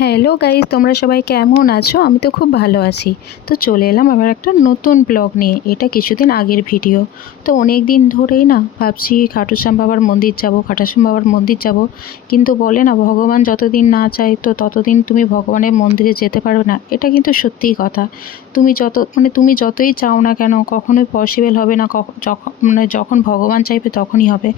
Hello guys তোমরা সবাই কেমন আছো? আমি তো খুব ভালো আছি। তো চলে এলাম আবার একটা নতুন ব্লগ নিয়ে। এটা কিছুদিন আগের ভিডিও তো অনেক দিন ধরেই না, ভাবছি খাটুশ্যাম বাবার মন্দির যাব, খাটুশ্যাম বাবার মন্দির যাব। কিন্তু বলে না, ভগবান যতদিন না চায়, তো ততদিন তুমি ভগবানের মন্দিরে যেতে পারবে না। এটা কিন্তু সত্যিই কথা। তুমি যত মানে তুমি যতই চাও না কেন, কখনোই পসিবল হবে না। যখন মানে যখন ভগবান চাইবে তখনই হবে।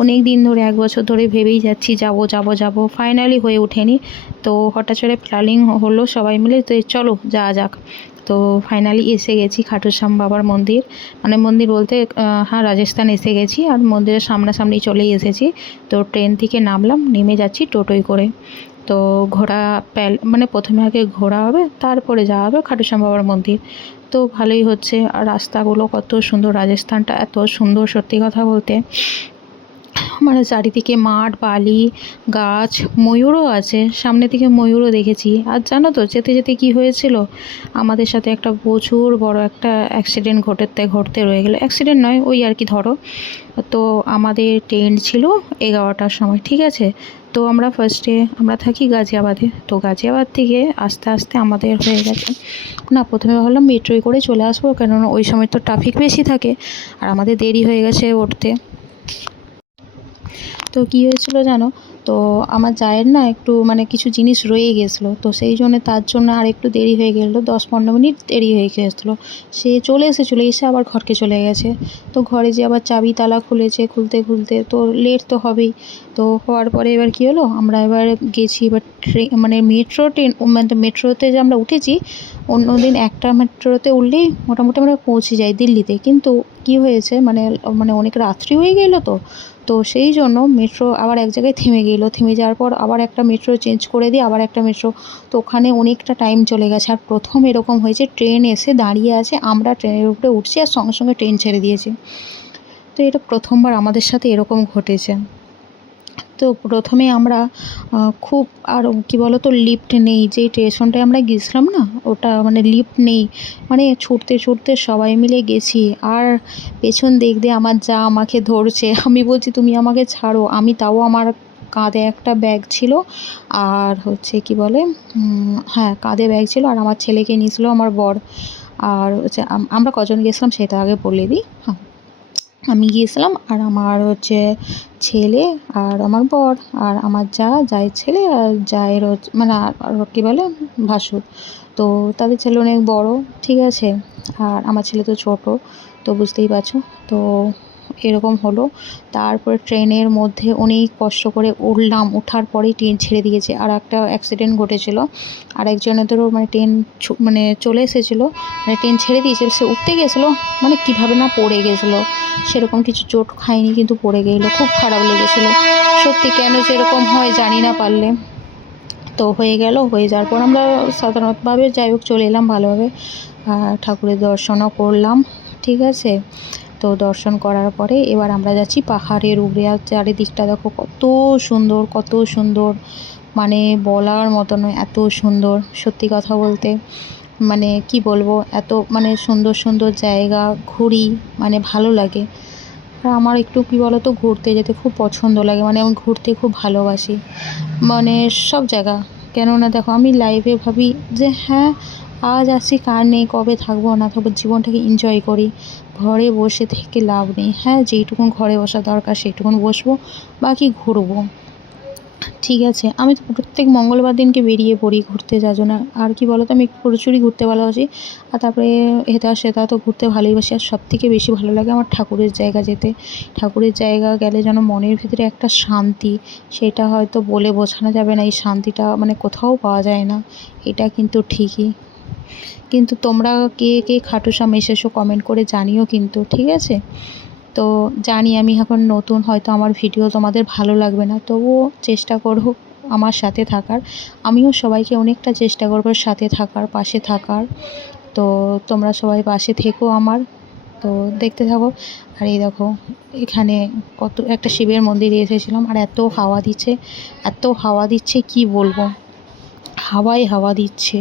অনেক দিন ধরে, এক বছর ধরে ভেবেই যাচ্ছি, যাব যাব যাব। ফাইনালি হয়ে ওঠেনি। তো হঠাৎ করে প্ল্যানিং হলো সবাই মিলে, তো চলো যাওয়া যাক। তো ফাইনালি এসে গেছি খাটুশ্যাম বাবার মন্দির। মানে মন্দির বলতে হ্যাঁ রাজস্থান এসে গেছি আর মন্দিরের সামনাসামনি চলেই এসেছি। তো ট্রেন থেকে নামলাম, নেমে যাচ্ছি টোটোয় করে। তো ঘোড়া প্যাল মানে প্রথমে আগে ঘোরা হবে, তারপরে যাওয়া হবে খাটুশ্যাম বাবার মন্দির। তো ভালোই হচ্ছে, আর রাস্তাগুলো কত সুন্দর, রাজস্থানটা এত সুন্দর সত্যি কথা বলতে। মানে চারিদিকে মাঠ, বালি, গাছ, ময়ূরও আছে। সামনে থেকে ময়ূরও দেখেছি। আর জানো তো, যেতে যেতে কি হয়েছিল? আমাদের সাথে একটা প্রচুর বড় একটা অ্যাক্সিডেন্ট ঘটতে ঘটতে রয়ে গেলো। অ্যাক্সিডেন্ট নয়, ওই আর কি ধরো। তো আমাদের ট্রেন ছিল এগারোটার সময়, ঠিক আছে? তো আমরা ফার্স্টে আমরা থাকি গাজিয়াবাদে। তো গাজিয়াবাদ থেকে আস্তে আস্তে আমাদের হয়ে গেছে। না, প্রথমে ভাবলাম মেট্রোয় করে চলে আসব, কেননা ওই সময় তো ট্রাফিক বেশি থাকে। আর আমাদের দেরি হয়ে গেছে উঠতে। তো কী হয়েছিল জানো? তো আমার জায়ের না একটু মানে কিছু জিনিস রয়ে গেছিল। তো সেই জন্য তার জন্য আর একটু দেরি হয়ে গেলো। দশ পনেরো মিনিট দেরি হয়ে গেছিল। সে চলে এসেছিল, এসে আবার ঘরকে চলে গেছে। তো ঘরে যে আবার চাবি তালা খুলেছে খুলতে খুলতে তো লেট তো হবেই। তো হওয়ার পরে এবার কী হলো? আমরা এবার গেছি এবার ট্রেন মানে মেট্রো ট্রেন মানে মেট্রোতে যে আমরা উঠেছি অন্য দিন একটা মেট্রোতে উঠলেই মোটামুটি আমরা পৌঁছে যাই দিল্লিতে। কিন্তু কী হয়েছে? মানে মানে অনেক রাত্রি হয়ে গেলো তো। তো সেই জন্য মেট্রো আবার এক জায়গায় থেমে গেলো। থেমে যাওয়ার পর আবার একটা মেট্রো চেঞ্জ করে দিয়ে আবার একটা মেট্রো তো ওখানে অনেকটা টাইম চলে গেছে। আর প্রথম এরকম হয়েছে ট্রেন এসে দাঁড়িয়ে আছে। আমরা ট্রেনের উপরে উঠছি আর সঙ্গে সঙ্গে ট্রেন ছেড়ে দিয়েছি। তো এটা প্রথমবার আমাদের সাথে এরকম ঘটেছে। তো প্রথমে আমরা খুব আর কী বলো তো লিফট নেই। যেই স্টেশনটায় আমরা গেছিলাম না, ওটা মানে লিফট নেই। মানে ছুটতে ছুটতে সবাই মিলে গেছি। আর পেছন দিক দিয়ে আমার যা আমাকে ধরছে, আমি বলছি, তুমি আমাকে ছাড়ো। আমি তাও আমার কাঁধে একটা ব্যাগ ছিল। আর হচ্ছে কি বলে হ্যাঁ কাঁধে ব্যাগ ছিল। আর আমার ছেলেকে নিয়েছিল আমার বর। আর হচ্ছে আমরা কজন গেছিলাম সেটা আগে বলে দিই। হ্যাঁ। আমি গিয়েছিলাম আর আমার হচ্ছে ছেলে আর আমার বর আর আমার যা জায়ের ছেলে আর জায়ের মানে আর কী বলে, ভাসুর। তো তাদের ছেলে অনেক বড়, ঠিক আছে? আর আমার ছেলে তো ছোট, তো বুঝতেই পারছ? তো এরকম হলো। তারপরে ট্রেনের মধ্যে অনেক কষ্ট করে উঠলাম ওঠার পরেই ট্রেন ছেড়ে দিয়েছে। আর একটা অ্যাক্সিডেন্ট ঘটেছিল। আর একজনেদেরও মানে ট্রেন মানে চলে এসেছিল। মানে ট্রেন ছেড়ে দিয়েছিল। সে উঠতে গেছিল। মানে কীভাবে না পড়ে গেছিল। সেরকম কিছু চোট খায়নি কিন্তু পড়ে গেলো। খুব খারাপ লেগেছিলো। সত্যি কেন যে এরকম হয় জানি না পারলে। তো হয়ে গেল। হয়ে যাওয়ার পর আমরা সাধারণতভাবে যাই হোক চলে এলাম ভালোভাবে। ঠাকুরের দর্শনও করলাম। ঠিক আছে? তো দর্শন করার পরে এবার আমরা যাচ্ছি পাহাড়ের উপরে। আর চারিদিকটা দেখো কত সুন্দর কত সুন্দর। মানে বলার মতো নয়, এত সুন্দর, সত্যি কথা বলতে। মানে কি বলব, এত মানে সুন্দর সুন্দর জায়গা, ঘুরি মানে ভালো লাগে। আর আমার একটু কী বলো তো ঘুরতে যেতে খুব পছন্দ লাগে মানে আমি ঘুরতে খুব ভালোবাসি। মানে সব জায়গা। কেননা দেখো, আমি লাইভে ভাবি যে হ্যাঁ আজ আছি কার নেই, কবে থাকব না থাকব জীবনটাকে এনজয় করি। ঘরে বসে থেকে লাভ নেই। হ্যাঁ যেইটুকুন ঘরে বসা দরকার সেইটুকুন বসবো, বাকি ঘুরবো। ঠিক আছে, আমি তো প্রত্যেক মঙ্গলবার দিনকে বেরিয়ে পড়ি ঘুরতে, যার জন্য আর কি বলো তো আমি প্রচুরই ঘুরতে ভালোবাসি। আর তারপরে এটা সেটা তো ঘুরতে ভালোবাসি, আর সব থেকে বেশি ভালো লাগে আমার ঠাকুরের জায়গা যেতে। ঠাকুরের জায়গা গেলে যেন মনের ভিতরে একটা শান্তি, সেটা হয়তো বলে বোঝানো যাবে না, এই শান্তিটা মানে কোথাও পাওয়া যায় না। এটা কিন্তু ঠিকই। কিন্তু তোমরা কে কে খাটুশ্যাম এসেছ কমেন্ট করে জানিও কিন্তু, ঠিক আছে? তো জানি আমি এখন নতুন, হয়তো আমার ভিডিও তোমাদের ভালো লাগবে না, তবুও চেষ্টা করো আমার সাথে থাকার। আমিও সবাইকে অনেকটা চেষ্টা করব সাথে থাকার, পাশে থাকার। তো তোমরা সবাই পাশে থেকো আমার। তো দেখতে থাকো। আর এই দেখো, এখানে কত, একটা শিবের মন্দিরে এসেছিলাম, আর এত হাওয়া দিচ্ছে, এত হাওয়া দিচ্ছে কি বলব? হাওয়াই হাওয়া দিচ্ছে।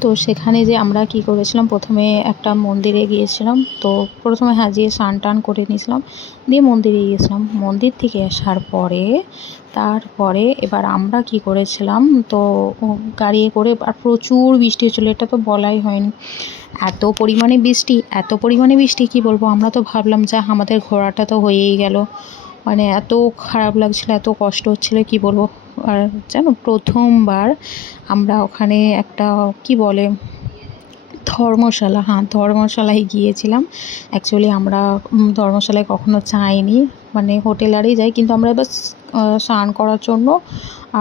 তো সেখানে যে আমরা কি করেছিলাম, প্রথমে একটা মন্দিরে গিয়েছিলাম। তো প্রথমে হাজিয়ে স্নান টান করে নিয়েছিলাম। দিয়ে মন্দিরে গিয়েছিলাম। মন্দির থেকে আসার পরে, তারপরে এবার আমরা কি করেছিলাম, তো গাড়ি করে আর প্রচুর বৃষ্টি হচ্ছিল, এটা তো বলাই হয়নি। এত পরিমাণে বৃষ্টি, এত পরিমাণে বৃষ্টি, কি বলব? আমরা তো ভাবলাম, যে আমাদের ঘোরাটা তো হয়েই গেল। মানে এত খারাপ লাগছিল, এত কষ্ট হচ্ছিল, কি বলব? আর জানো প্রথমবার আমরা ওখানে একটা, কি বলে, ধর্মশালা হ্যাঁ ধর্মশালায় গিয়েছিলাম। অ্যাকচুয়ালি আমরা ধর্মশালায় কখনো চাইনি মানে হোটেলারেই যাই, কিন্তু আমরা বাস স্নান করার জন্য।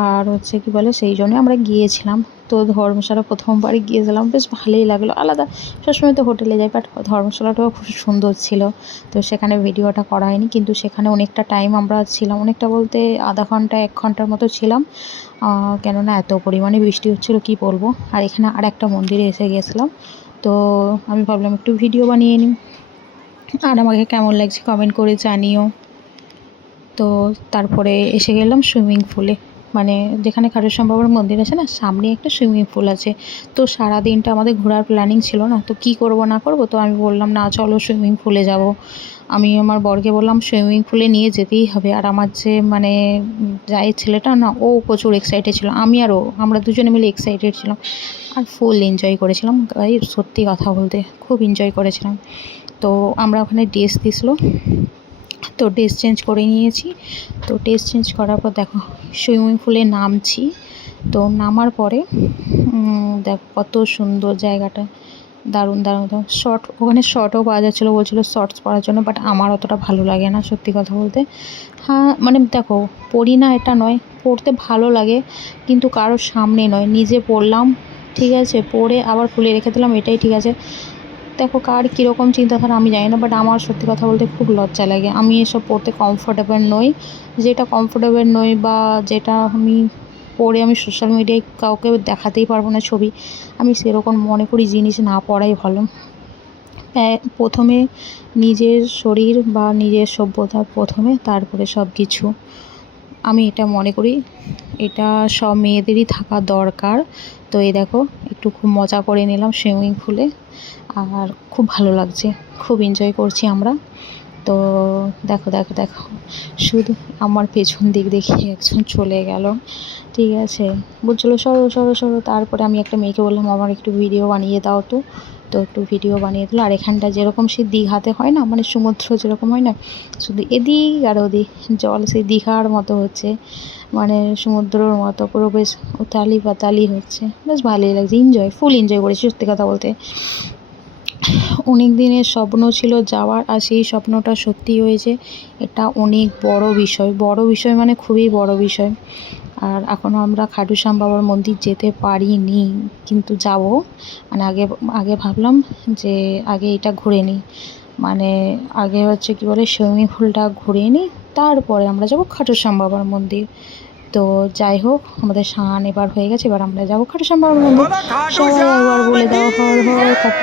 আর হচ্ছে কি বলে, সেই জন্য আমরা গিয়েছিলাম। তো ধর্মশালা প্রথমবারই গিয়েছিলাম। বেশ ভালোই লাগল। আলাদা, সবসময় তো হোটেলে যাই বাট ধর্মশালাটাও খুব সুন্দর ছিল। তো সেখানে ভিডিওটা করা হয়নি, কিন্তু সেখানে অনেকটা টাইম আমরা ছিলাম। অনেকটা বলতে আধা ঘণ্টা, এক ঘণ্টার মতো ছিলাম। কেননা এত পরিমাণে বৃষ্টি হচ্ছিল, কি বলব? আর এখানে আর একটা মন্দিরে এসে গেছিলাম। তো আমি ভাবলাম একটু ভিডিও বানিয়ে নিই। আর আমাকে কেমন লাগছে কমেন্ট করে জানিও। তো তারপরে এসে গেলাম সুইমিং পুলে। মানে যেখানে খাটুশ্যাম বাবার মন্দির আছে না, সামনে একটা সুইমিং পুল আছে। তো সারা দিনটা আমাদের ঘোরার প্ল্যানিং ছিল না, তো কি করব না করব? তো আমি বললাম, না, চলো সুইমিং পুলে যাব। আমি আমার বরকে বললাম, সুইমিং পুলে নিয়ে যেতেই হবে। আর আমার যে মানে যাই ছেলেটা না, ও প্রচুর এক্সাইটেড ছিল। আমি আর ও, আমরা দুজনে মিলে এক্সাইটেড ছিলাম। আর ফুল এনজয় করেছিলাম। সত্যি কথা বলতে, খুব এনজয় করেছিলাম। তো আমরা ওখানে ড্রেস দিয়েছিলো তো ড্রেস চেঞ্জ করে নিয়েছি। তো ড্রেস চেঞ্জ করার পর দেখো, সুইমিং পুলে নামছি। তো নামার পরে দেখ কত সুন্দর জায়গাটা। দারুণ দারুণ দারুণ। শর্ট ওখানে শর্টও পাওয়া যাচ্ছিল, বলছিলো শর্টস পরার জন্য বাট আমার অতটা ভালো লাগে না, সত্যি কথা বলতে। হ্যাঁ মানে দেখো পড়ি না এটা নয়, পড়তে ভালো লাগে, কিন্তু কারোর সামনে নয়। নিজে পড়লাম, ঠিক আছে, পড়ে আবার খুলে রেখে দিলাম, এটাই ঠিক আছে। দেখো কার কীরকম চিন্তাধারা আমি জানি না বাট আমার সত্যি কথা বলতে খুব লজ্জা লাগে। আমি এসব পড়তে কমফোর্টেবল নই। যেটা কমফোর্টেবল নই বা যেটা আমি পরে আমি সোশ্যাল মিডিয়ায় কাউকে দেখাতেই পারব না ছবি, আমি সেরকম মনে করি জিনিস না পড়াই ভালো। প্রথমে নিজের শরীর বা নিজের সভ্যতা প্রথমে, তারপরে সব কিছু আমি এটা মনে করি, এটা সব মেয়েদেরই থাকা দরকার। তো এই দেখো, একটু খুব মজা করে নিলাম সুইমিং পুলে, আর খুব ভালো লাগছে, খুব এনজয় করছি আমরা। তো দেখো দেখো দেখো। শুধু আমার পেছন দিক দেখে একজন চলে গেল। ঠিক আছে? বলছিলো, সরো সরো সরো। তারপরে আমি একটা মেয়েকে বললাম, আমার একটু ভিডিও বানিয়ে দাও তো। তো একটু ভিডিও বানিয়ে দিল। আর এখানটা যেরকম সে দীঘাতে হয় না মানে সমুদ্র যেরকম হয় না, শুধু এদিক আর ওদিক। জল সেই দীঘার মতো হচ্ছে মানে সমুদ্রর মতো পুরো বেশ উতালি পাতালি হচ্ছে। বেশ ভালোই লাগছে। এনজয় ফুল এনজয় করেছি, সত্যি কথা বলতে। অনেক দিনের স্বপ্ন ছিল যাওয়ার আর সেই স্বপ্নটা সত্যি হয়েছে। এটা অনেক বড় বিষয়। বড় বিষয় মানে খুবই বড় বিষয়। আর এখনও আমরা খাটুশ্যাম বাবার মন্দির যেতে পারিনি, কিন্তু যাব। মানে আগে আগে ভাবলাম যে আগে এটা ঘুরে নিই। মানে আগে হচ্ছে কি বলে, সুইমিং পুলটা ঘুরে নিই, তারপরে আমরা যাব খাটুশ্যাম বাবার মন্দির। তো যাই হোক আমাদের স্নান এবার হয়ে গেছে এবার আমরা যাব খাটুশ্যাম বাবার মন্দির। সবাই একবার বলে দাও হর হর খাট-